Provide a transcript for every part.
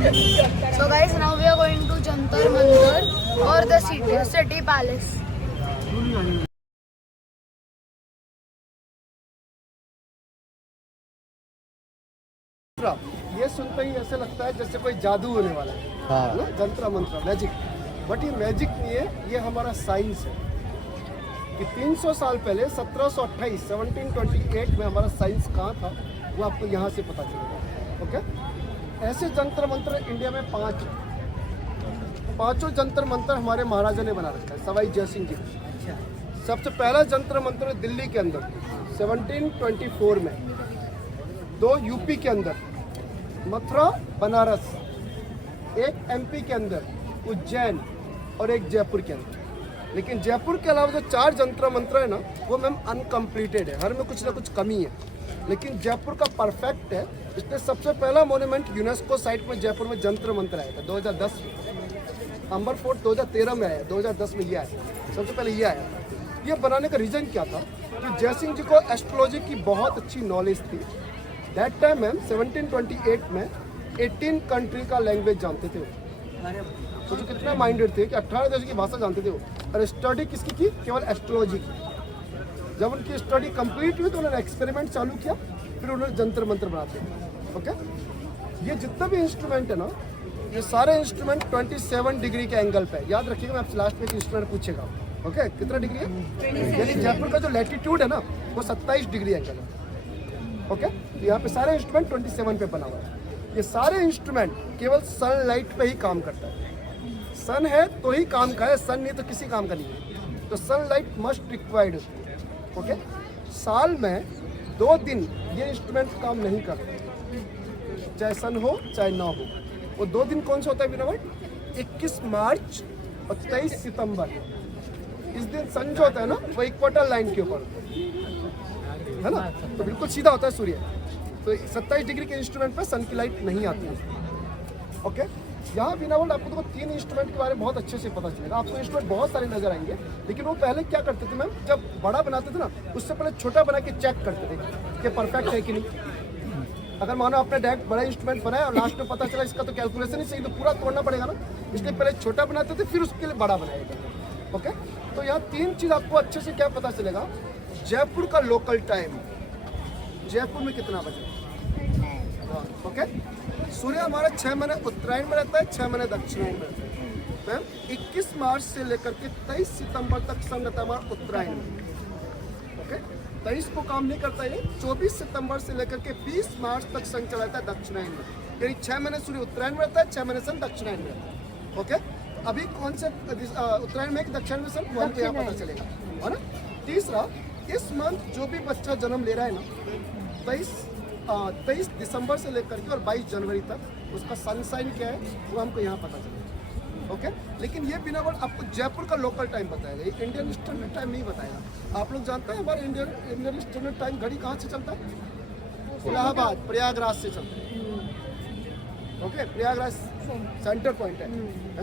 So guys, now we are going to Jantar Mantar or the city palace. ये सुनते ही ऐसे लगता है जैसे कोई जादू होने वाला है, ना? जंत्र मंत्र, मैजिक। बट ये मैजिक नहीं है, ये हमारा साइंस है कि 300 साल पहले 1728 1728 में हमारा साइंस कहाँ था वो आपको यहाँ से पता चलेगा। ओके, ऐसे जंतर मंत्र इंडिया में 5 हैं। पांचों जंतर मंत्र हमारे महाराजा ने बना रखा है, सवाई जय सिंह जी। सबसे पहला जंतर मंत्र दिल्ली के अंदर 1724 में, 2 यूपी के अंदर मथुरा बनारस, एक एमपी के अंदर उज्जैन और एक जयपुर के अंदर। लेकिन जयपुर के अलावा जो 4 जंतर मंत्र है ना, वो मैम अनकम्प्लीटेड है, हर में कुछ ना कुछ कमी है। लेकिन जयपुर का परफेक्ट है, इसलिए सबसे पहला मोन्यूमेंट यूनेस्को साइट में जयपुर में जंतर मंत्र आया था 2010 में। अंबर फोर्ट 2013 में आया, 2010 में ये आया, सबसे पहले ये आया था। ये बनाने का रीज़न क्या था कि जय सिंह जी को एस्ट्रोलॉजी की बहुत अच्छी नॉलेज थी। दैट टाइम मैम 1728 में 18 कंट्री का लैंग्वेज जानते थे वो। सोचो कितना माइंडेड थे कि 18 देश की भाषा जानते थे वो। और स्टडी किसकी की? केवल एस्ट्रोलॉजी की। जब उनकी स्टडी कंप्लीट हुई तो उन्होंने एक्सपेरिमेंट चालू किया, फिर उन्होंने जंतर मंत्र बनाते हैं। ओके, ये जितना भी इंस्ट्रूमेंट है ना, ये सारे इंस्ट्रूमेंट 27 डिग्री के एंगल पे। याद रखिएगा, मैं आपसे लास्ट में एक इंस्ट्रूमेंट पूछेगा। ओके, कितना डिग्री है? यानी जयपुर का जो लैटिट्यूड है ना, वो 27 डिग्री एंगल है। ओके, तो यहाँ पे सारे इंस्ट्रूमेंट 27 पे बना हुआ है। ये सारे इंस्ट्रूमेंट केवल सनलाइट पे ही काम करता है। सन है तो ही काम का है, सन नहीं तो किसी काम का नहीं है। तो सनलाइट मस्ट रिक्वायर्ड। ओके, साल में 2 दिन ये इंस्ट्रूमेंट काम नहीं करते, चाहे सन हो चाहे ना हो। वो 2 दिन कौन सा होता है विनोवर? 21 मार्च और 23 सितंबर। इस दिन सन जो होता है ना, वो इक्वेटर लाइन के ऊपर है ना, तो बिल्कुल सीधा होता है सूर्य। तो 27 डिग्री के इंस्ट्रूमेंट पे सन की लाइट नहीं आती है। ओके, यहाँ विनोवर आपको तो 3 इंस्ट्रूमेंट के बारे में बहुत अच्छे से पता चलेगा। आपको इंस्ट्रूमेंट बहुत सारे नजर आएंगे, लेकिन वो पहले क्या करते थे मैम, जब बड़ा बनाते थे ना, उससे पहले छोटा बना के चेक करते थे कि परफेक्ट है कि नहीं। अगर मानो आपने डायरेक्ट बड़ा इंस्ट्रूमेंट बनाया और लास्ट में पता चला इसका तो कैलकुलेशन ही सही, तो पूरा तोड़ना पड़ेगा ना, इसलिए पहले छोटा बनाते थे, फिर उसके लिए बड़ा बनाएगा। ओके, तो यहाँ 3 चीज़ आपको अच्छे से क्या पता चलेगा। जयपुर का लोकल टाइम, जयपुर में कितना बजे। ओके, सूर्य हमारा 6 महीने उत्तरायण में रहता है, 6 महीने दक्षिणायन में रहता है। मैम 21 मार्च से लेकर के 23 सितंबर तक सन रहता है हमारा उत्तरायण में। ओके, 23 को काम नहीं करता है। 24 सितंबर से लेकर के 20 मार्च तक सन चला जाता है दक्षिणायन में। यानी 6 महीने सूर्य उत्तरायण में रहता है, 6 महीने सन दक्षिणायन में रहता है। ओके, अभी कौन से उत्तरायण में कि दक्षिणायन में सन, वो हमको यहाँ पता चलेगा, है ना। तीसरा, इस मंथ जो भी बच्चा जन्म ले रहा है ना, 23 दिसंबर से लेकर के और 22 जनवरी तक उसका सनसाइन क्या है वो हमको यहाँ पता चलेगा। ओके, लेकिन ये बिना वर्ड आपको जयपुर का लोकल टाइम बताएगा, ये इंडियन स्टैंडर्ड टाइम नहीं बताएगा। आप लोग जानते हैं हमारे इंडियन स्टैंडर्ड टाइम घड़ी कहाँ से चलता है? इलाहाबाद, प्रयागराज से चलता है। ओके, प्रयागराज सेंटर पॉइंट है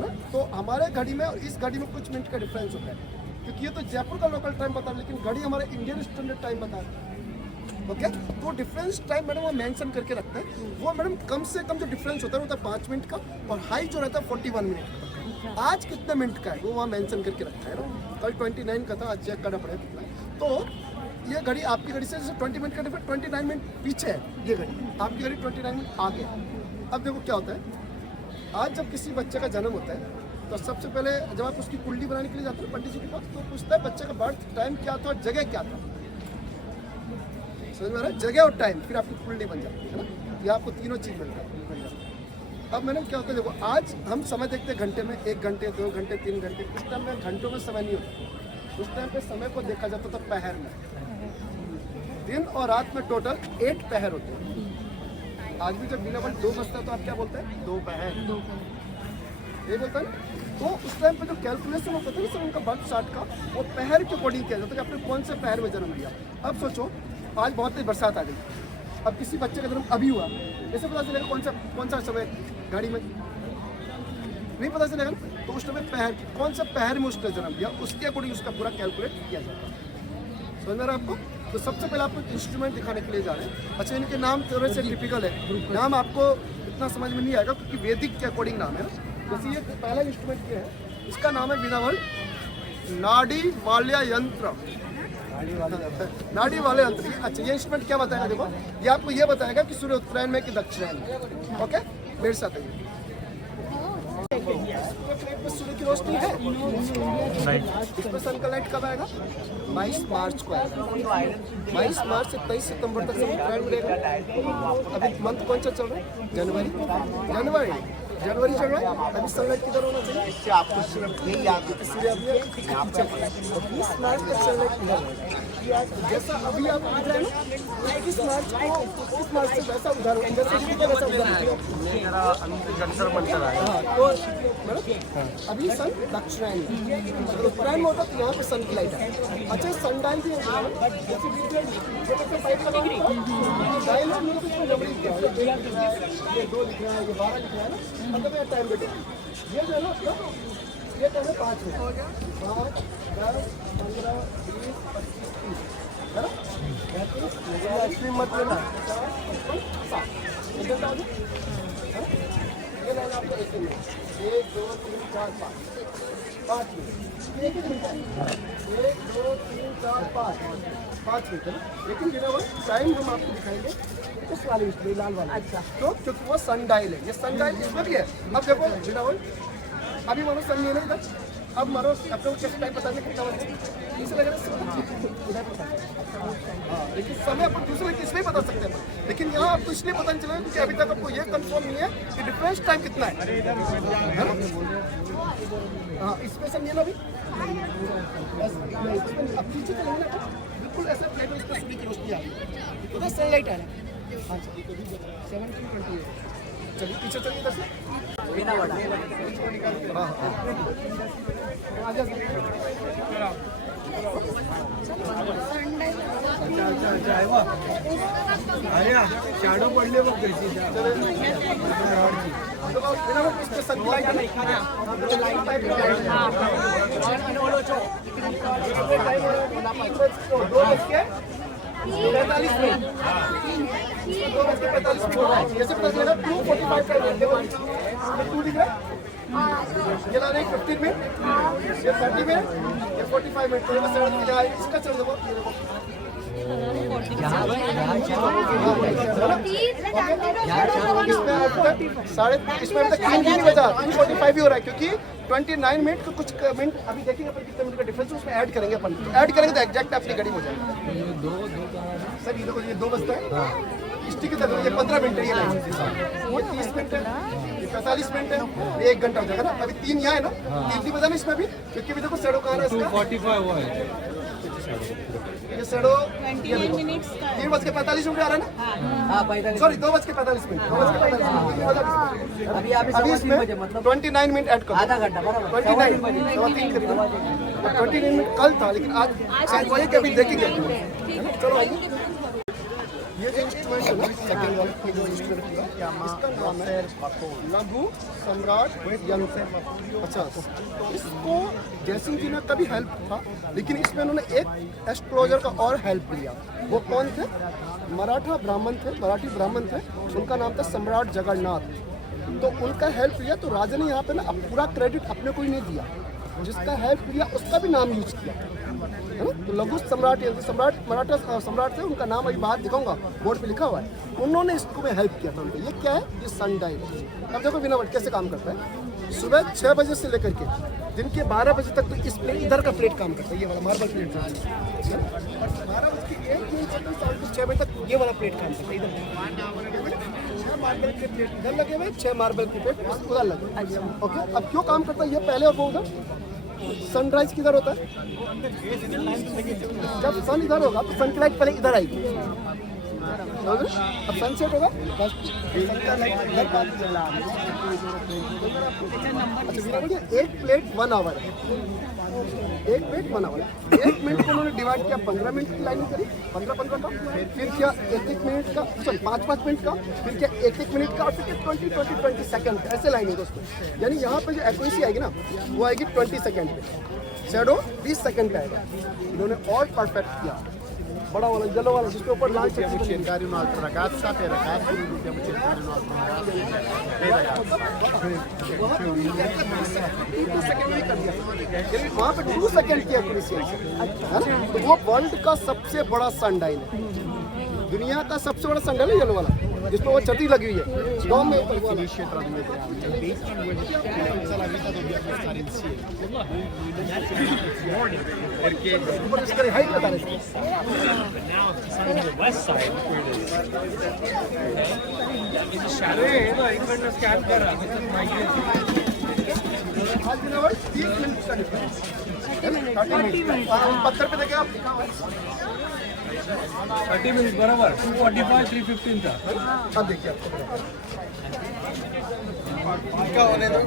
ना। तो हमारे घड़ी में और इस घड़ी में कुछ मिनट का डिफरेंस होता है, क्योंकि ये तो जयपुर का लोकल टाइम बता है, लेकिन घड़ी हमारे इंडियन स्टैंडर्ड टाइम बता है। ओके, तो डिफरेंस टाइम मैडम वो मेंशन करके रखते हैं। वो मैडम कम से कम जो डिफरेंस होता है वो होता है 5 मिनट का, और हाई जो रहता है 41 मिनट का। आज कितने मिनट का है वो वहाँ मेंशन करके रखा है ना। कल 29 का था, आज चेक करना पड़ेगा कितना। तो ये घड़ी आपकी घड़ी से जैसे 20 मिनट का डिफरेंस, 29 मिनट पीछे है ये घड़ी, आपकी घड़ी 29 मिनट आगे। अब देखो क्या होता है, आज जब किसी बच्चे का जन्म होता है तो सबसे पहले जब आप उसकी कुंडली बनाने के लिए जाते हैं पंडित जी के पास, तो पूछता है बच्चे का बर्थ टाइम क्या था और जगह क्या था। समझ में आ रहा है? जगह और टाइम, फिर आपकी कुंडली बन जाती है ना। ये आपको तीनों चीज़ मिलता है। अब मैंने क्या होता है, देखो आज हम समय देखते हैं घंटे में, 1 घंटे 2 घंटे 3 घंटे। उस टाइम में घंटों में समय नहीं होता, उस टाइम पे समय को देखा जाता था पहर में। दिन और रात में टोटल 8 पहर होते हैं। आज भी जब बिना 2 बजता है तो आप क्या बोलते हैं? 2 पहर, ये बोलता है। तो उस टाइम पे जो कैलकुलेशन होता था ना सर उनका बर्थ चार्ट का, वो पहर के अकॉर्डिंग किया जाता है कि आपने कौन से पहर में जन्म लिया। अब सोचो आज बहुत तेज बरसात आ गई, अब किसी बच्चे का जन्म अभी हुआ, कैसे पता चलेगा कौन सा समय गाड़ी में? नहीं पता चलेगा। तो उस समय पहर, कौन सा पहर में उसने जन्म लिया, उसके अकॉर्डिंग उसका पूरा कैलकुलेट किया जाता है। समझ में आ रहा है आपको? तो सबसे पहले आपको इंस्ट्रूमेंट दिखाने के लिए जा रहे हैं। अच्छा, इनके नाम थोड़े से टिपिकल है। नाम आपको इतना समझ में नहीं आएगा क्योंकि वैदिक के अकॉर्डिंग नाम है ना। जैसे ये पहला इंस्ट्रूमेंट ये है, इसका नाम है वीणावल नाड़ी वाल्या यंत्र। नाड़ी वाले यंत्र। अच्छा ये इंस्ट्रूमेंट क्या बताएगा, देखो ये आपको ये बताएगा कि सूर्य उत्तरायण में कि दक्षिणायन में। ओके मेरे साथ आइए। प्लेट में सूर्य की रोशनी है नहीं, इसमें सन का लाइट कब आएगा? 22 मार्च को आएगा। 22 मार्च से 23 सितंबर तक सब उत्तरायण मिलेगा। अभी मंथ कौन सा चल रहा है? जनवरी चल रहा है। अभी सनलाइट किधर होना चाहिए? इससे आपको सूर्य अभी 20 मार्च तक सनलाइट किधर, जैसा अभी आप दिख रहे हैं ना 21 मार्च से वैसा उधर वैसा उधर। हाँ तो अभी सन दक्षिणायन उत्तरायण में होता तो यहाँ पे सन की लाइट है। अच्छा सन डायल भी होता है, डायल है ये 2 लिख रहा है, ये 12 लिख रहा है ना। मतलब ये टाइम बेटे ये जो है ना ये टाइम है 5 मिनट, 5, 10, 15, 20, 25, 30 है ना। आइसक्रीम मत लेना। 7 ये लाइन आपको 1 मिनट, 1 2 3 4 5 मिनट, 1 2 3 4 5 मिनट है ना। लेकिन बिना वो टाइम हम आपको दिखाएंगे उस वाले इसमें लाल वाला। अच्छा तो क्योंकि वो सन डायल है, ये सन डायल इसमें भी है। अब देखो बिना वो अभी मानो सन नहीं है इधर, अब मारो अपने को कैसे टाइम पता नहीं कितना बजे इसे लग रहा है। हाँ लेकिन समय अपन दूसरे किसमें बता सकते हैं, लेकिन यहाँ आपको इसलिए पता नहीं चलेगा क्योंकि अभी तक आपको ये कंफर्म नहीं है कि डिफरेंस टाइम कितना है। हाँ इसमें समझिए ना अभी अब पीछे चलेंगे ना बिल्कुल ऐसा प्लेट में इसमें सूर्य की रोशनी आ रही है, उधर सनलाइट आ रहा है। हाँ 17:28 चलिए पीछे चलिए इधर से। शॅडो पडले बघ त्याची ये ला रहे 15 मिनट, ये 30 मिनट, ये 45 मिनट। इसका चल दो इसमें अभी तक 3 नहीं बजा, 2:45 ही हो रहा है क्योंकि 29 मिनट को कुछ मिनट अभी देखेंगे अपन कितने मिनट का डिफरेंस उसमें ऐड करेंगे अपन। ऐड करेंगे तो एग्जैक्ट अपनी घड़ी हो जाएगी। सर ये देखो ये 2 बजता है स्टिक तक, ये 15 मिनट है, ये 30 मिनट है, ये 45 मिनट है, ये 1 घंटा हो जाएगा ना। अभी 3 यहाँ है ना, 3 नहीं बजा ना इसमें भी क्योंकि अभी देखो शेडो कहाँ है इसका 45 हुआ है। ये शेडो 3:45 आ रहा है ना, सॉरी 2:45 मिनट, 2:45 अभी इसमें 29 मिनट ऐड करो, आधा घंटा बराबर 29 मिनट कल था लेकिन आज शायद वही कभी देखेंगे। चलो आइए ये जो इंस्ट्रूमेंट है ना सेकंड वाला जो इंस्ट्रूमेंट है इसका नाम है लघु सम्राट यंत्र। अच्छा इसको जयसिंह जी ने कभी हेल्प था लेकिन इसमें उन्होंने एक एस्ट्रोलॉजर का और हेल्प लिया। वो कौन थे? मराठी ब्राह्मण थे, उनका नाम था सम्राट जगन्नाथ। तो उनका हेल्प लिया तो राजा ने यहाँ पे ना पूरा क्रेडिट अपने को ही नहीं दिया, जिसका हेल्प लिया उसका भी नाम यूज किया है ना। तो लघु सम्राट मराठा सम्राट थे, उनका नाम अभी बाहर दिखाऊंगा बोर्ड पे लिखा हुआ है, उन्होंने इसको में हेल्प किया था उनको। ये क्या है? ये सन डायल। अब देखो बिना वर्ड कैसे काम करता है। सुबह 6 बजे से लेकर के दिन के 12 बजे तक तो इस प्लेट इधर का प्लेट काम करता है, ये वाला मार्बल प्लेट। 12 बजे के 1 मिनट से 6 बजे तक ये वाला प्लेट काम करता है। इधर 6 मार्बल के प्लेट इधर लगे हुए, 6 मार्बल के प्लेट उधर लगे। ओके अब क्यों काम करता है ये पहले और वो उधर? सनराइज किधर होता है? जब सन इधर होगा तो सन की लाइट पहले इधर आएगी, अब सनसेट होगा बस सन का लाइट इधर पास चला। अच्छा 1 प्लेट 1 आवर है, 1 प्लेट 1 आवर। 1 मिनट को उन्होंने डिवाइड किया, 15 मिनट की लाइनिंग करी, 15 का, फिर क्या 1 मिनट का, सॉरी 5 मिनट का, फिर क्या 1 मिनट का, और फिर 20 सेकंड का, ऐसे लाइनिंग दोस्तों। यानी यहाँ पे जो एक्यूरेसी आएगी ना वो आएगी 20 सेकंड पे, शैडो 20 सेकंड पे आएगा। इन्होंने और परफेक्ट किया बड़ा वाला येलो वाला जिसके ऊपर लाल Abbiamo चटनी cercare un'altra ragazza per ragazzi, dobbiamo cercare un altro ragazzo per ragazzi. वहाँ पे 2 सेकंड की एप्रिसिएशन है ना, तो वो वर्ल्ड का सबसे बड़ा सनडाइल है, दुनिया का सबसे बड़ा सनडाइल है येलो वाला, जिसपे वो छतरी लगी हुई है गाँव में ऊपर वाला। Finisce tra 2 o 3 anni. Il baseball, tutta la vita dobbiamo stare insieme. Perché ऊपर इसका हाइट बता रहे थे। इकडनं स्कॅन करा माहिती आज दिन और 30 मिनट का डिफरेंस, 30 मिनट पत्थर पे देखिए आप लिखा हुआ है। 30 मिनिट बरोबर 245 315 चा अब देखिए आपको क्या होने दो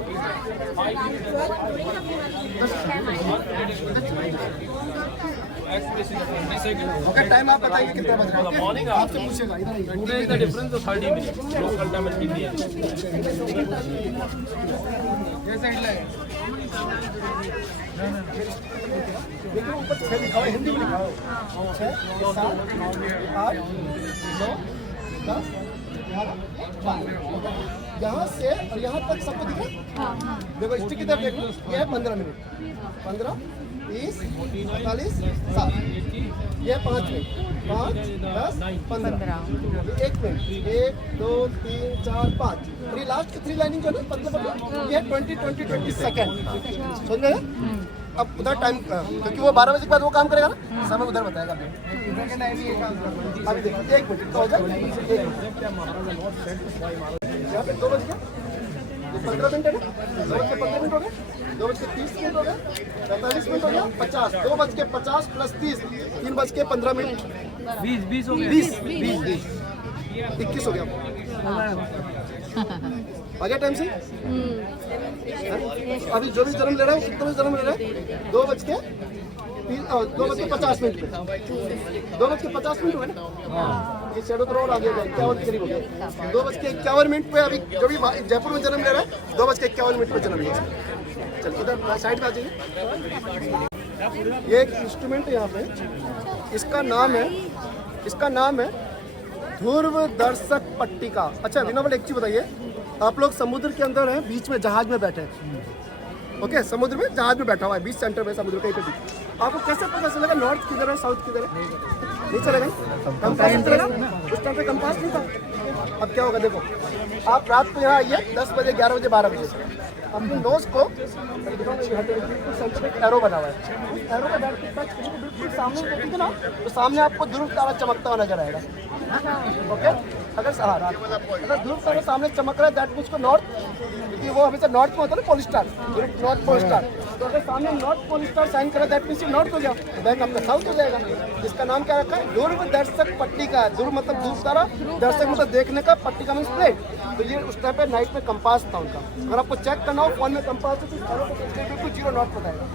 ओके, टाइम आप बताइए कितना बज रहा है, आपसे पूछेगा इधर आइए। Today is the difference of 30 minutes local time and Indian ये साइड ला देखिए ऊपर 6 लिखा हुआ है, हिंदी में लिखा हुआ है 6 7 8 9 10 11 12। यहाँ से और यहाँ तक सबको दिख रहा है। देखो स्टिक की तरफ देखो, ये है 15 मिनट, 15 20 45 7, ये 5 मिनट, 5 10 15, 1 मिनट, 1 2 3 4 5, और ये लास्ट की 3 लाइनिंग जो है ना मतलब ये है 20 20 20 सेकेंड, समझ गए? अब उधर टाइम क्योंकि वो 12 बजे के बाद वो काम करेगा ना, समय उधर बताएगा। अभी देखिए 1 मिनट तो हो जाए, यहाँ पे 2 बज गया, ये 15 मिनट है ना, 2 बज के 15 मिनट हो गए, 2 बज के 30 मिनट हो गए, 45 मिनट हो गया, 50, 2 बज के 50 प्लस 30, 3 बज के 15 मिनट, 20 हो गया 20 21 हो गया। आ गया टाइम से? अभी जो भी जन्म ले रहा है कितने बजे जन्म ले रहा है? 2 बज के 50 मिनट पे, 2 बज के 50 मिनट हुए ना, ये शेडो तो और आगे हो गया, 51 के करीब हो गया। 2 बज के 51 मिनट पे अभी जो भी जयपुर में जन्म ले रहा है 2 बज के 51 मिनट पे जन्म लिया। चल इधर साइड में आ जाइए। ये एक इंस्ट्रूमेंट है यहाँ पे, इसका नाम है ध्रुव दर्शक पट्टिका। अच्छा विनोबल एक चीज बताइए, आप लोग समुद्र के अंदर हैं, बीच में जहाज में बैठे हैं, ओके, समुद्र में जहाज में बैठा हुआ है, बीच सेंटर में समुद्र कहीं पे भी, आपको कैसे पता चलेगा नॉर्थ किधर है साउथ किधर है? नहीं चलेगा, कंपास चलेगा, उस टाइम पे कंपास नहीं था। अब क्या होगा देखो, आप रात को यहाँ आइए 10 बजे 11 बजे 12 बजे, अपने नोज को सेंटर में एरो बना हुआ है, एरो का बिल्कुल सामने देखिए ना, तो सामने आपको ध्रुव तारा चमकता हुआ नजर आएगा। ओके, अगर ध्रुव तारा सामने चमक रहा है दैट मीन्स को नॉर्थ, क्योंकि वो हमेशा नॉर्थ में होता है ना, pole star, north pole star, तो अगर सामने नॉर्थ पोल स्टार साइन करा दैट मीन्स नॉर्थ हो गया, बैंक आपका साउथ हो जाएगा। इसका नाम क्या रखा है? ध्रुव दर्शक पट्टिका। ध्रुव मतलब ध्रुव तारा, दर्शक मतलब देखने का, पट्टिका मीन्स प्लेट। तो ये उस टाइम पे नाइट में कंपास था उनका, अगर आपको चेक करना हो फोन में कंपास है तो बिल्कुल 0 नॉट बताएगा।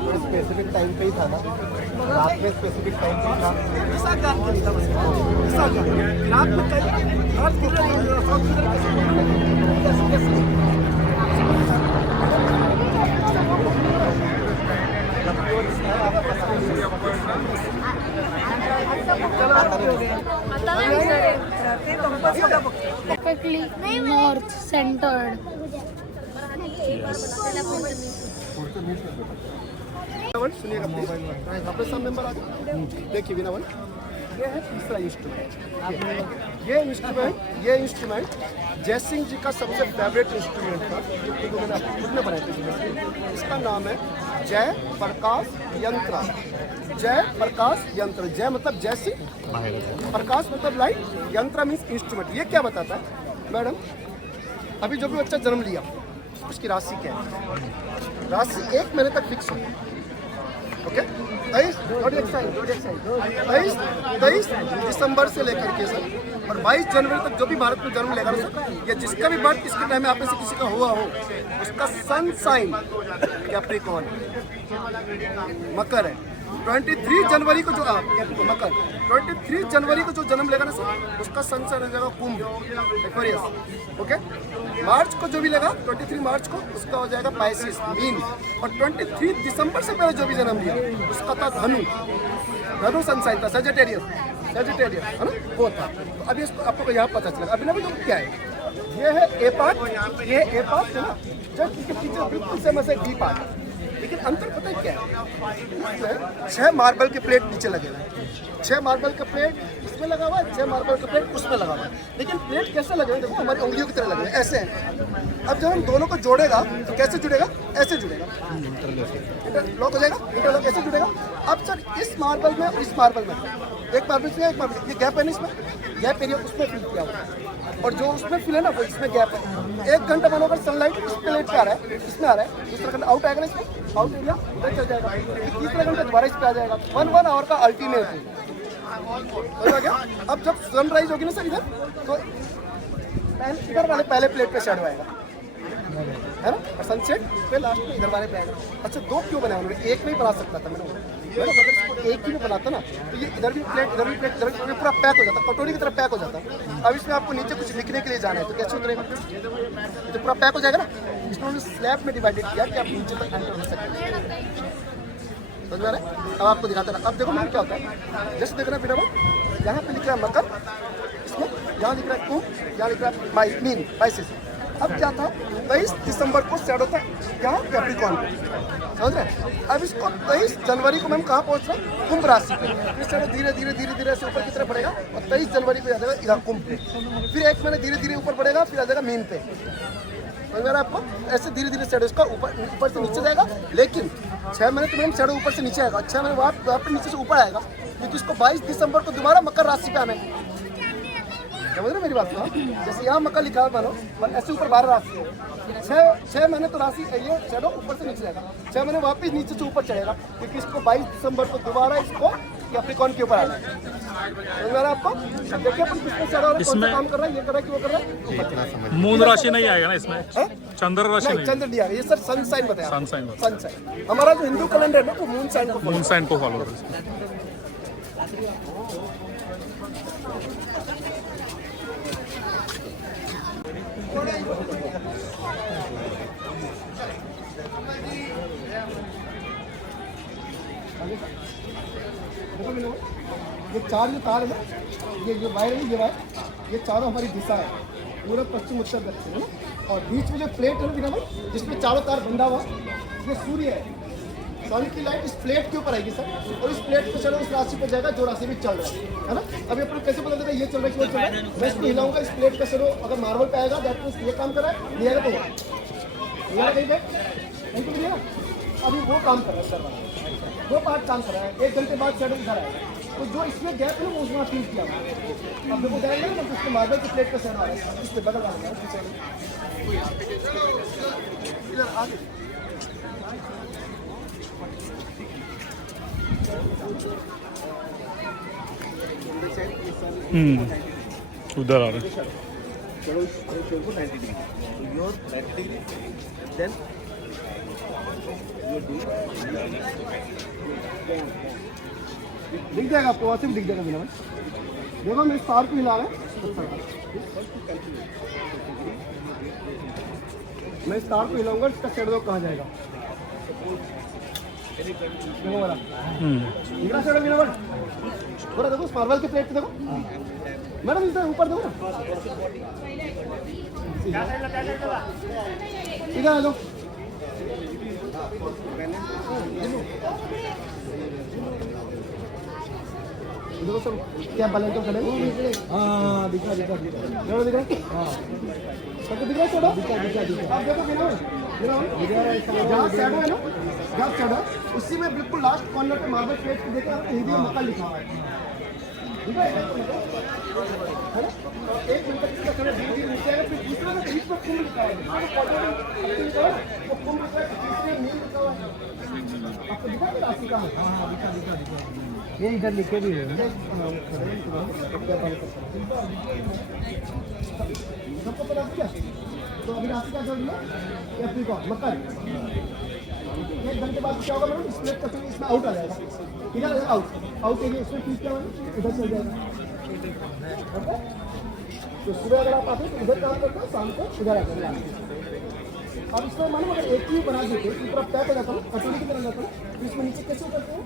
स्पेसिफिक टाइम पे ही था ना, रात में स्पेसिफिक टाइम पे था, ऐसा काम नहीं था बस, ऐसा काम रात में रात किधर साउथ किधर कैसे perfectly north centered. सुनिएगा प्लीज, अपने सब मेंबर आ जाओ। देखिए विनावन, ये है तीसरा इंस्ट्रूमेंट। ये इंस्ट्रूमेंट जय सिंह जी का सबसे फेवरेट इंस्ट्रूमेंट था, जो मैंने खुद में बनाया था। इसका नाम है जय प्रकाश यंत्र। जय प्रकाश यंत्र, जय मतलब जय सिंह, प्रकाश मतलब लाइट, यंत्र मीन्स इंस्ट्रूमेंट। ये क्या बताता है मैडम? अभी जो भी बच्चा जन्म लिया उसकी राशि क्या है? राशि 1 महीने तक फिक्स होगी, ओके। 23 दिसंबर से लेकर के सर और 22 जनवरी तक जो भी भारत में जन्म लेगा सर, या जिसका भी बर्थ इसके टाइम में आप में से किसी का हुआ हो, उसका सन साइन कैप्रिकॉर्न मकर है, 23 जनवरी को जो मकर 23 जनवरी को जो जन्म लेगा ना सर, उसका सन साइन हो जाएगा कुंभ एक्वेरियस। ओके, मार्च को जो भी लेगा 23 मार्च को उसका हो जाएगा पाइसिस मीन। और 23 दिसंबर से पहले जो भी जन्म लिया उसका था धनु, धनु सन साइन था, सजिटेरियस है ना, वो था। तो अभी इसको आपको यहाँ पता चलेगा। अभी ना भी तो क्या है, ये है ए पार्ट, ये ए पार्ट है ना, जस्ट इसके पीछे बिल्कुल सेम ऐसे बी पार्ट। लेकिन अंतर पता है क्या है, 6 मार्बल के प्लेट नीचे लगे हुए हैं, 6 मार्बल का प्लेट इसमें लगा हुआ है, 6 मार्बल का प्लेट उसमें लगा हुआ है। लेकिन प्लेट कैसे लगे हैं, देखो हमारी उंगलियों की तरह लगे हैं, ऐसे हैं। अब जब हम दोनों को जोड़ेगा तो कैसे जुड़ेगा, ऐसे जुड़ेगा, इंटरलॉक हो जाएगा, इंटरलॉक ऐसे जुड़ेगा। अब सर इस मार्बल में और इस मार्बल में, एक मार्बल से एक मार्बल, ये गैप है ना, इसमें गैप एरिया उसमें फिल किया हुआ है, और जो उसमें फिल है ना वो इसमें गैप है। 1 घंटा मानो अगर सनलाइट इस प्लेट पे आ रहा है, इसमें आ रहा है, दूसरा घंटा आउट आएगा ना, इसमें आउट एरिया उधर चल जाएगा, फिर तीसरा घंटा दोबारा इस पे आ जाएगा। 1 आवर का अल्टीमेट है क्या। अब जब सनराइज होगी ना सर इधर, तो इधर वाले पहले प्लेट पे शैडो आएगा, है ना, और सनसेट पे लास्ट में इधर वाले पे आएगा। अच्छा 2 क्यों बनाया उन्होंने, एक में ही बना सकता था मैंने, अगर इसको एक ही में बनाता ना तो ये इधर भी प्लेट, इधर भी प्लेट, इधर भी पूरा पैक हो जाता, कटोरी की तरह पैक हो जाता। अब इसमें आपको नीचे कुछ लिखने के लिए जाना है तो कैसे उतरेगा, तो पूरा पैक हो जाएगा ना। इसमें उन्होंने स्लैब में डिवाइडेड किया कि आप नीचे तक एंटर हो सकते हैं, समझ में आ रहा है। अब आपको दिखाता रहा। अब देखो मैम क्या होता है, जैसे देखना बिना यहाँ पे लिख रहा है मकर, इसमें यहाँ लिख रहा है कुंभ, यहाँ लिख रहा है मीन पाइसिस। अब क्या था, 23 दिसंबर को शैडो था यहाँ कैप्रिकॉर्न पे, समझ रहे। अब इसको 23 जनवरी को मैम कहाँ पहुँच रहा है, कुंभ राशि पे। फिर शैडो धीरे धीरे धीरे धीरे से ऊपर की तरफ बढ़ेगा और 23 जनवरी को आ जाएगा इधर कुंभ पे। फिर 1 महीने धीरे धीरे ऊपर बढ़ेगा, फिर आ जाएगा मीन पे, समझ में आपको। ऐसे धीरे धीरे शैडो इसका ऊपर से नीचे जाएगा। लेकिन 6 महीने तो मैम शैडो ऊपर से नीचे आएगा, 6 महीने वहाँ पर नीचे से ऊपर आएगा, क्योंकि इसको 22 दिसंबर को दोबारा मकर राशि पे आना है, समझ रहे मेरी बात को। जैसे यहाँ मकर लिखा है मानो, और ऐसे ऊपर 12 राशि है, 6 महीने तो राशि ये शैडो ऊपर से नीचे जाएगा, 6 महीने वापस नीचे से ऊपर चढ़ेगा, क्योंकि इसको 22 दिसंबर को दोबारा इसको कैप्रिकॉर्न के ऊपर आना है, समझ में आपको। अब देखिए अपन किसमें शैडो कौन सा काम कर रहा है, ये कर रहा है कि वो कर रहा है। मून राशि नहीं आएगा ना इसमें, चंद्र राशि नहीं, चंद्र नहीं आ रहा, ये सर सन साइन बताया, सन साइन सन साइन। हमारा जो हिंदू कैलेंडर है ना वो मून साइन को फॉलो करता है। ये 4 जो तार है ना, ये जो वायर है, ये वायर, ये चारों हमारी दिशा है, पूर्व पश्चिम उत्तर दक्षिण है ना। और बीच में जो प्लेट है ना बिना भाई, जिसमें चारों तार बंधा हुआ, ये सूर्य है। सन की लाइट इस प्लेट के ऊपर आएगी सर, और इस प्लेट पे चलो उस राशि पे जाएगा जो राशि में चल रहा है ना। अभी अपन कैसे पता चलेगा ये चल रहा है कि वो चल रहा है, मैं इसको हिलाऊंगा, इस प्लेट पे चलो अगर मार्बल पे आएगा दैट मींस ये काम कर रहा है, नहीं आएगा तो कहीं पे नहीं तो नहीं। अभी वो काम कर रहा है सर, वो पार्ट काम कर रहा है, 1 घंटे बाद शैडो इधर आएगा, तो जो इसमें गैप है ना वो उसमें फील किया। अब देखो जाएगा ना तो उसके मार्बल की प्लेट पे शैडो आ रहा है, इससे बदल आ रहा है इधर आगे। उधर आ रहा है, चलो को 90 डिग्री, तो योर 90 डिग्री, देन दिख जाएगा आपको, सिर्फ दिख जाएगा बिना। देखो मैं तार को हिला रहा है, मैं इस तार को हिलाऊंगा, इसका शैडो कहाँ जाएगा, देखो वाला इतना शैडो बिना पूरा। देखो उस मार्बल के प्लेट पे देखो मैडम, इधर ऊपर देखो ना, इधर आ जाओ। देखो सब क्या बैलेंस तो करेंगे। हाँ दिखा दिखा दिखा हाँ सबको दिख रहा है, छोड़ो आप देखो बिना जहाँ शैडो है ना, जहाँ शैडो उसी में बिल्कुल लास्ट कॉर्नर पे मार्बल प्लेट पे देखा हिंदी में मक्का लिखा हुआ है, ठीक है ना। 1 मिनट तक इसका समय धीरे धीरे नीचे आएगा, फिर दूसरा में बीच में कुंभ लिखा है, वो कुंभ लिखा है, तीसरे मीन लिखा हुआ है, आपको दिखा है राशि का। हाँ दिखा दिखा दिखा, ये इधर लिखे भी है, सबको पता क्या। तो अभी राशि का जोड़ लिया कैप्रिकॉर्न मकर, 1 घंटे बाद क्या होगा मैडम, इस प्लेट का फिर इसमें आउट आ जाएगा, इधर आउट आउट एरिया, इसमें फिर क्या होगा इधर चल जाएगा। तो सुबह अगर आप आते हैं तो इधर काम करते हैं, शाम को इधर आते हैं। अब इसमें मानो अगर एक ही बना देते इस तरफ पैक हो जाता है, कटोरी की तरह जाता है, तो इसमें नीचे कैसे करते हैं,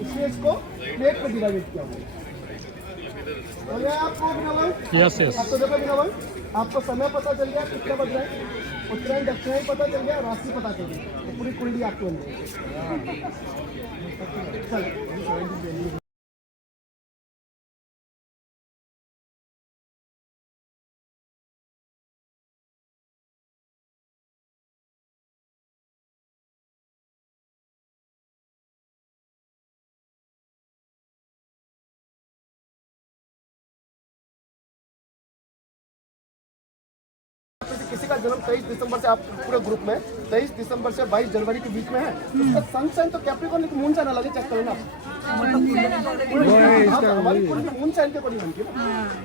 इसलिए इसको प्लेट में डिवाइड किया हुआ है। आपको बिनावल, यस यस आपको देखो बिनावल, आपको समय पता चल गया कितना बज रहा है, उत्तरायण दक्षिणायन पता चल गया, राशि पता चल गई, तो पूरी कुंडली आपको बन जाएगी। चलो किसी का जन्म 23 दिसंबर से, आप पूरे ग्रुप में 23 दिसंबर से 22 जनवरी के बीच में है, उसका सनशाइन तो कैप्रिकॉर्न लेकिन मून साइन अलग है, चेक करो ना। हमारी पूरी मून साइन के अकॉर्डिंग बनती है ना।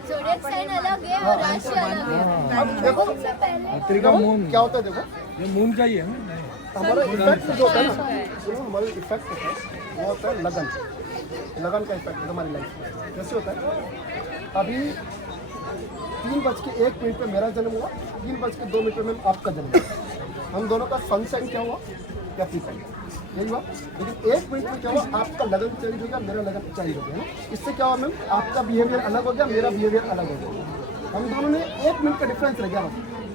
ज़ोडिएक साइन अलग है और राशि अलग है। अब देखो क्या होता है, देखो ये मून का ही है ना। हमारा इफेक्ट जो होता है ना, सुनो हमारा इफेक्ट होता है वो होता है लगन, लगन का इफेक्ट हमारी लाइफ में कैसे होता है। अभी 3:01 पे मेरा जन्म हुआ, 3:02 में आपका जन्म हुआ, हम दोनों का सनसाइन क्या हुआ, कैप्रिकॉर्न, यही हुआ। लेकिन 1 मिनट में क्या हुआ, आपका लगन चेंज हो गया, मेरा लगन चेंज हो गया ना। इससे क्या हुआ मैम, आपका बिहेवियर अलग हो गया, मेरा बिहेवियर अलग हो गया, हम दोनों में 1 मिनट का डिफरेंस रह गया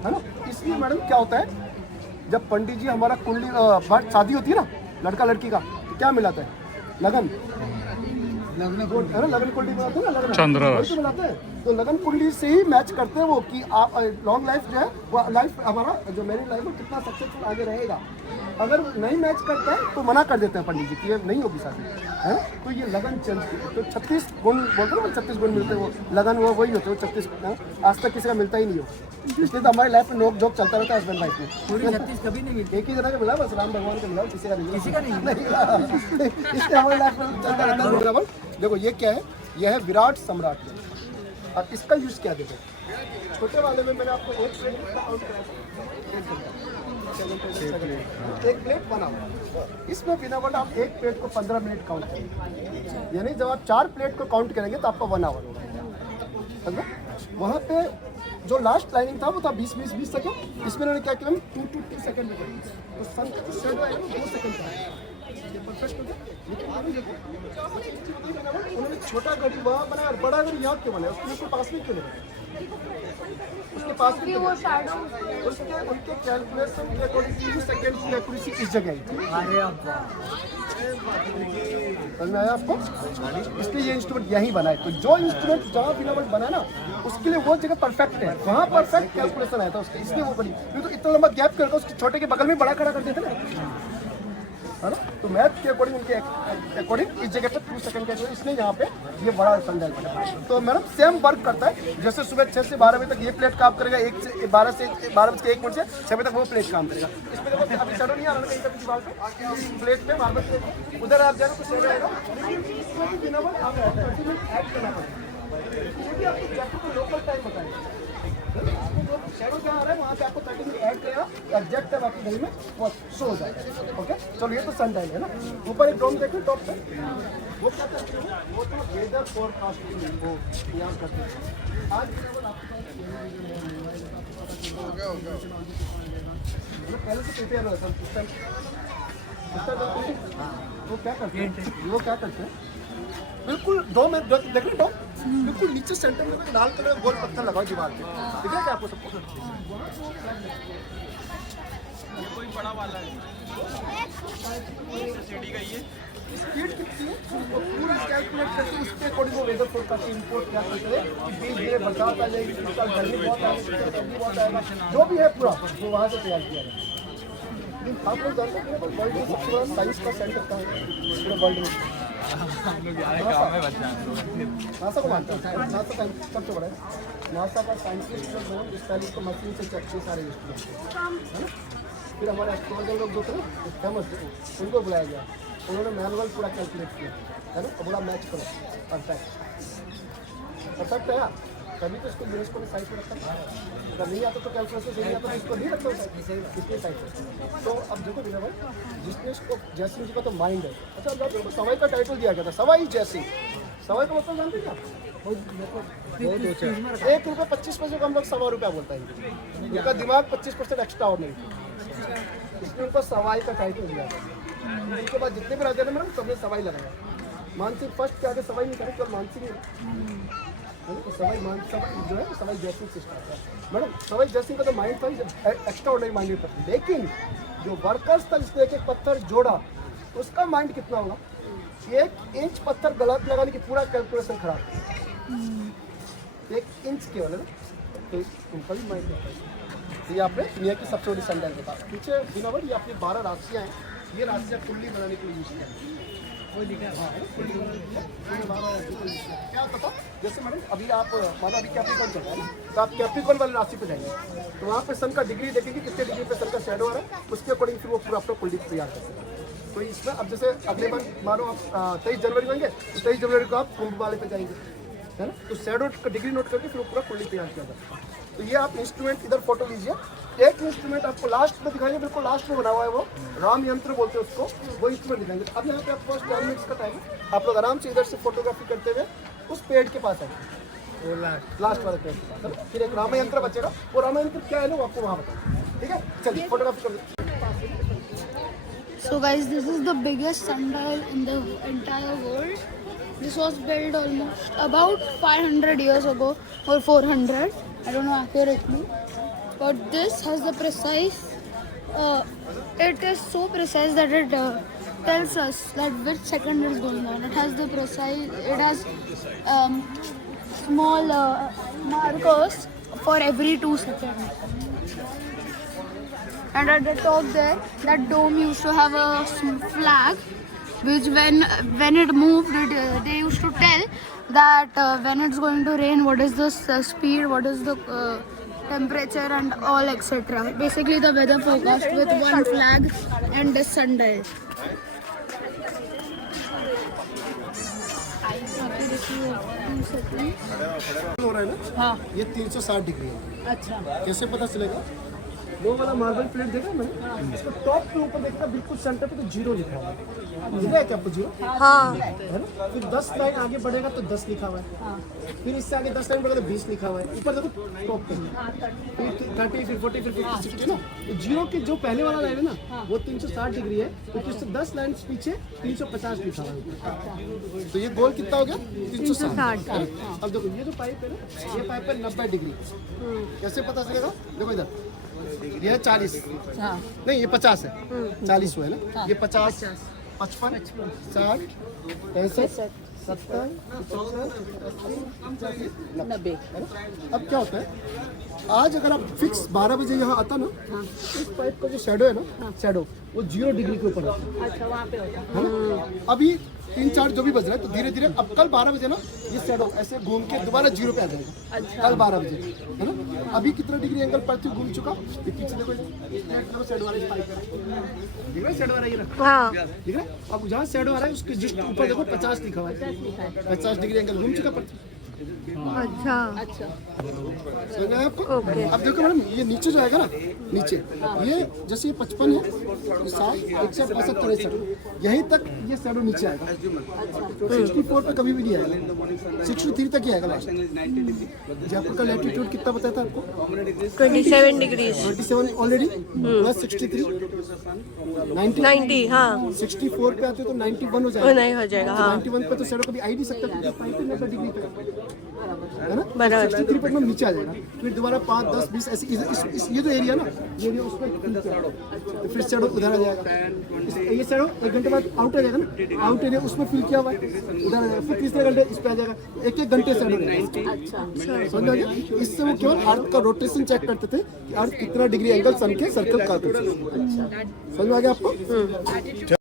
है ना। इसलिए मैडम क्या होता है, जब पंडित जी हमारा कुंडली शादी होती है ना लड़का लड़की का, तो क्या मिलाता है, लगन, लगन कुंडली बनाते हैं ना, लगन चंद्र बनाते हैं, तो लगन कुंडली से ही मैच करते हैं वो कि आप लॉन्ग लाइफ जो है वो लाइफ हमारा जो मेरी लाइफ में कितना सक्सेसफुल आगे रहेगा। अगर नहीं मैच करता है तो मना कर देते हैं पंडित जी कि ये नहीं होगी शादी, है। तो ये लगन चेंज तो 36 गुण बोलते हैं ना, 36 गुण मिलते हैं, वो लगन वो वही होते हैं, 36 आज तक किसी का मिलता ही नहीं हो। इसलिए तो हमारी लाइफ में नोक झोंक चलता रहता है हस्बैंड वाइफ में। पूरी 36 कभी नहीं मिलती, एक ही जगह का मिला, बस राम भगवान का मिला, किसी का नहीं, इसलिए हमारी लाइफ में चलता रहता है। देखो ये क्या है, यह है विराट सम्राट। अब इसका यूज क्या देखो, छोटे वाले में मैंने आपको एक प्लेट बना हुआ, इसमें बिना वर्ड आप एक प्लेट को 15 मिनट काउंट करेंगे, यानी जब आप 4 प्लेट को काउंट करेंगे तो आपका 1 आवर होगा। वहाँ पे जो लास्ट लाइनिंग था वो था 20 सेकंड, इसमें उन्होंने क्या किया, 2 सेकंड में करेंगे, तो सन का जो शेडो आएगा 2 सेकंड का परफेक्ट हो गया। लेकिन उन्होंने छोटा घड़ी वहाँ बनाया और बड़ा घड़ी यहाँ क्यों बनाया, उसके पास में क्यों नहीं, उसके पास में वो शैडो, उसके उनके कैलकुलेशन के अकॉर्डिंग 3 सेकंड की एक्यूरेसी इस जगह आई थी। समझ में आया आपको, इसलिए ये इंस्ट्रूमेंट यहीं बना है। तो जो इंस्ट्रूमेंट जहाँ बिना वर्ड बना ना, उसके लिए वो जगह परफेक्ट है, वहाँ परफेक्ट कैलकुलेशन आया था उसके, इसलिए वो बनी। तो इतना लंबा गैप करके उसके छोटे के बगल में बड़ा खड़ा कर देते ना, है ना। तो मैथ के अकॉर्डिंग, उनके अकॉर्डिंग इस जगह पे 2 सेकंड का, इसलिए यहाँ पे ये बड़ा संडाल बना। तो मैडम सेम वर्क करता है, जैसे सुबह 6 से 12 बजे तक ये प्लेट काम करेगा, 12 बज के 1 मिनट से 6 बजे तक वो प्लेट काम करेगा। इसमें देखो अभी शेडो नहीं आ रहा कहीं पे दीवार पे, इस प्लेट पे मार्बल पे उधर आप जाएंगे तो शेडो आएगा, इसमें भी बिना वर्क आप 30 मिनट ऐड करना पड़ेगा, क्योंकि आपको जैसे को लोकल टाइम बताएगा, शेडो जहाँ आ रहा है वहाँ पे आपको 30 मिनट ऐड करेगा, एग्जैक्ट टाइम आपकी घड़ी में वो शो हो जाएगा। ओके चलो, ये तो सन टाइम है ना। ऊपर एक ड्रोन देखिए टॉप पे, वो क्या करते हैं, वो तो वेदर फोरकास्टिंग वो यहाँ करते हैं। आज पहले से प्रिपेयर हो सर, उस टाइम वो क्या करते हैं, बिल्कुल डोम में देख रहे डोम, बिल्कुल नीचे सेंटर में लाल कलर गोल पत्थर लगाओ दीवार पे, दिख रहा है आपको सबको, कोई बड़ा वाला है, सीढ़ी का ये स्पीड कितनी है वो पूरा कैलकुलेट करके उसके अकॉर्डिंग वो वेदर फोरकास्ट इंपोर्ट क्या करते हैं कि बीच में बरसात आ जाएगी, इसका गर्मी बहुत आएगी, सर्दी बहुत आएगा, जो भी है पूरा वो वहाँ से तैयार किया जाए। आप लोग जानते हैं वर्ल्ड में सबसे बड़ा साइंस का सेंटर कहाँ है पूरे वर्ल्ड में? नासा को मानते हैं, नासा सबसे बड़ा है। नासा का साइंटिस्ट जो है इस पहले को मशीन से चेक किए सारे इंस्ट्रूमेंट, है ना। फिर हमारे एस्ट्रोलॉजर लोग जो थे फेमस, उनको बुलाया गया, उन्होंने मैनुअल पूरा कैलकुलेट किया, है ना, बोला मैच करो, परफेक्ट परफेक्ट है यार। तभी तो इसको यूनेस्को ने साइट पे रखा था। अगर नहीं आता तो कैलकुलेशन सही नहीं आता तो इसको नहीं रखता इसलिए साइट पे। तो अब देखो विनय भाई, जिसने इसको जयसिंह जी का तो माइंड है। अच्छा अब आपको सवाई का टाइटल दिया गया था, सवाई जयसिंह। सवाई का मतलब जानते क्या? 1 रुपये 25 पैसे को हम लोग 1.25 रुपया बोलता है। उनका दिमाग 25% एक्स्ट्रा और नहीं, इसलिए उनको सवाई का टाइटल दिया गया। उसके बाद जितने भी राजा ने मैडम सबने सवाई लगाया। मानसिंह फर्स्ट के आगे सवाई नहीं करे, केवल मानसिंह तो सवाई जो है सवाई जयसिंह से स्टार्ट है मैडम। सवाई जयसिंह का तो माइंड था एक्स्ट्रा ऑर्डिनरी माइंड था, लेकिन जो वर्कर्स था जिसने एक पत्थर जोड़ा उसका माइंड कितना होगा? 1 इंच पत्थर गलत लगाने की पूरा कैलकुलेशन खराब, 1 इंच केवल है ना, तो उनका भी माइंड होता है। तो ये आपने दुनिया की सबसे बड़ी सैंडल के पास पीछे बिनावर, ये अपनी 12 राशियाँ हैं। ये राशियाँ कुंडली बनाने के लिए यूज करते हैं। क्या पता, जैसे मैडम अभी आप मानो अभी कैप्रिकॉर्न चल रहा है ना, तो आप कैप्रिकॉर्न वाली राशि पे जाएंगे तो वहाँ पे सन का डिग्री देखेंगे, कितने डिग्री पे सन का शैडो आ रहा है, उसके अकॉर्डिंग फिर वो पूरा आपको कुंडली तैयार कर सकते हैं। तो इसमें अब जैसे अगले बार मानो आप 23 जनवरी होंगे तो 23 जनवरी को आप कुंभ वाले पे जाएंगे, है ना, तो शैडो का डिग्री नोट करके फिर वो पूरा कुंडली तैयार किया जाता है। तो ये आप इंस्ट्रूमेंट इधर फोटो लीजिए, एक इंस्ट्रूमेंट आपको लास्ट में दिखाएंगे, बिल्कुल लास्ट में बना हुआ है वो राम यंत्र बोलते हैं उसको, वो इंस्ट्रूमेंट दिखाएंगे। अब यहाँ पे आपको 10 मिनट्स का टाइम है, आप लोग आराम से इधर से फोटोग्राफी करते हुए उस पेड़ के पास आएंगे, लास्ट वाले पेड़ के पास, है ना? फिर एक राम यंत्र बचेगा, वो राम यंत्र क्या है ना वो आपको वहाँ बताएं, ठीक है? चलिए फोटोग्राफी कर। So guys, this is the biggest sundial in the entire world. This was built almost about 500 years ago or 400. I don't know accurately. But this has the precise, it is so precise that it tells us that which second is going on. It has the precise, it has small markers for every 2 seconds. And at the top there, that dome used to have a flag, which when it moved, they used to tell that when it's going to rain, what is the speed, what is the temperature and all etc. Basically the weather forecast with one flag and the sundial. हो रहा है ना, हाँ, ये 360 degree है। अच्छा, कैसे पता चलेगा? वो वाला मार्बल प्लेट देखा मैंने, इसको टॉप के ऊपर देखा बिल्कुल सेंटर पे तो 0 लिखा हुआ है, दिखा है क्या आपको 0? हाँ, है ना? फिर 10 लाइन आगे बढ़ेगा तो 10 लिखा हुआ है, फिर इससे आगे 10 लाइन बढ़ेगा तो 20 लिखा हुआ है, ऊपर देखो टॉप पे, फिर 30, फिर 40, फिर 50, 60 ना, तो 0 के जो पहले वाला लाइन है ना वो 360 डिग्री है, तो इससे 10 लाइन पीछे 350 लिखा हुआ है। तो ये गोल कितना हो गया? 360। अब देखो ये जो पाइप है ना, ये पाइप है 90 डिग्री, कैसे पता चलेगा? देखो इधर ये है 40, नहीं ये 50 है, 40 हुआ है ना, ये 50, 55, 60, 65, 70, 90। अब क्या होता है, आज अगर आप फिक्स 12 बजे यहाँ आता ना, इस पाइप का जो शैडो है ना, शैडो वो 0 डिग्री के ऊपर है। अच्छा, वहाँ पे होता है ना। अभी 3-4 जो भी बज रहा है, तो धीरे धीरे अब कल 12 बजे ना ये शैडो ऐसे घूम के दोबारा 0 पे आ जाएगा। अच्छा। कल 12 बजे, है ना? अभी कितना डिग्री एंगल पृथ्वी घूम चुका, ये पीछे देखो शैडो आ रहा है, पाइप दिख रहा है, शैडो आ रहा है, दिख रहा है। अब जहाँ शैडो आ रहा है उसके जस्ट ऊपर देखो 50 लिखा हुआ है, 50 डिग्री एंगल घूम चुका पृथ्वी। अच्छा, समझ में आया आपको? अब देखो मैडम, ये नीचे जो आएगा ना, नीचे ये जैसे ये 55 है, 60, 61, 63, यहीं तक ये शैडो नीचे आएगा, 64 पे कभी भी नहीं आएगा, 63 तक ही आएगा लास्ट। जयपुर का लैटिट्यूड कितना बताया था आपको? 27 डिग्री, 27 ऑलरेडी, प्लस 63, 90, हाँ, 64 पे आते तो 91 हो जाएगा, नहीं हो जाएगा, हाँ। 91 पे तो शैडो कभी आ ही नहीं सकता, क्योंकि पाइप 90 डिग्री पे है ना, 63 पर नीचे आ जाएगा, फिर दोबारा 5, 10, 20 ऐसे ये जो एरिया ना, ये एरिया उसमें तो फिर शैडो उधर आ जाएगा, ये शैडो 1 घंटे बाद आउट आ जाएगा ना, आउट एरिया उसमें फिल किया हुआ है, उधर आ जाएगा, फिर तीसरे घंटे इस पे आ जाएगा, 1-1 घंटे शैडो रहेगा। समझ आ गया? इससे वो केवल अर्थ का रोटेशन चेक करते थे कि अर्थ कितना डिग्री एंगल सन के सर्कल का, समझ आ गया आपको?